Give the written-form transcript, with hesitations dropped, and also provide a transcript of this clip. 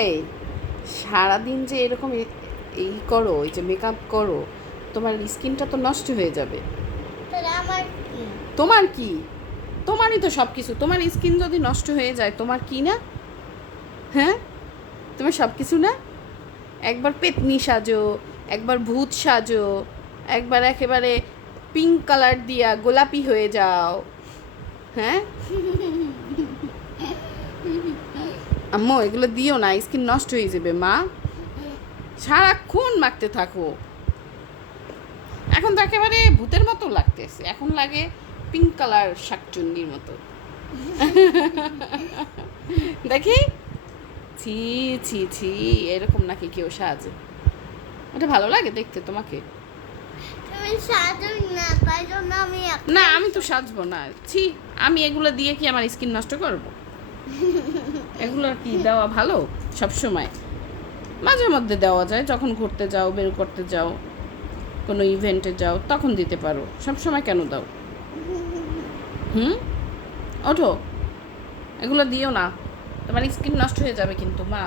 এই সারাদিন যে এরকম এই করো, এই যে মেকআপ করো, তোমার স্কিনটা তো নষ্ট হয়ে যাবে। তাহলে আমার কি? তোমার কি? তোমারই তো সব কিছু। তোমার স্কিন যদি নষ্ট হয়ে যায় তোমার কি না? হ্যাঁ, তোমার সব কিছু না? একবার পেতনি সাজো, একবার ভূত সাজো, একবার একেবারে পিঙ্ক কালার দিয়া গোলাপি হয়ে যাও। হ্যাঁ আম্মু, এগুলো দিও না, স্কিন নষ্ট হয়ে যাবে মা। সারাক্ষণ মাখতে থাকো। এখন তো একেবারে ভূতের মতো লাগতেছে, এখন লাগে পিঙ্ক কালার শাকচুন্নির মতো। দেখি, ছি ছি ছি, এরকম নাকি কেউ সাজে? ওটা ভালো লাগে দেখতে তোমাকে? তুমি সাজুই না, তাই জন্য আমি না, আমি তো সাজবো না। ছি, আমি এগুলো দিয়ে কি আমার স্কিন নষ্ট করব? এগুলো কি দেওয়া ভালো সব সময়? মাঝে মধ্যে দেওয়া যায়, যখন ঘুরতে যাও, বের করতে যাও, কোনো ইভেন্টে যাও, তখন দিতে পারো। সব সময় কেন দাও? হুম, ওঠো, এগুলো দিও না, তোমার স্কিন নষ্ট হয়ে যাবে কিন্তু মা।